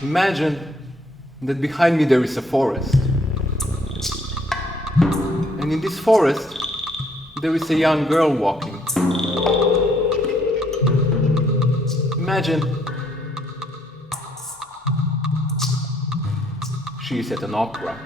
Imagine that behind me there is a forest. And in this forest, there is a young girl walking. Imagine she is at an opera.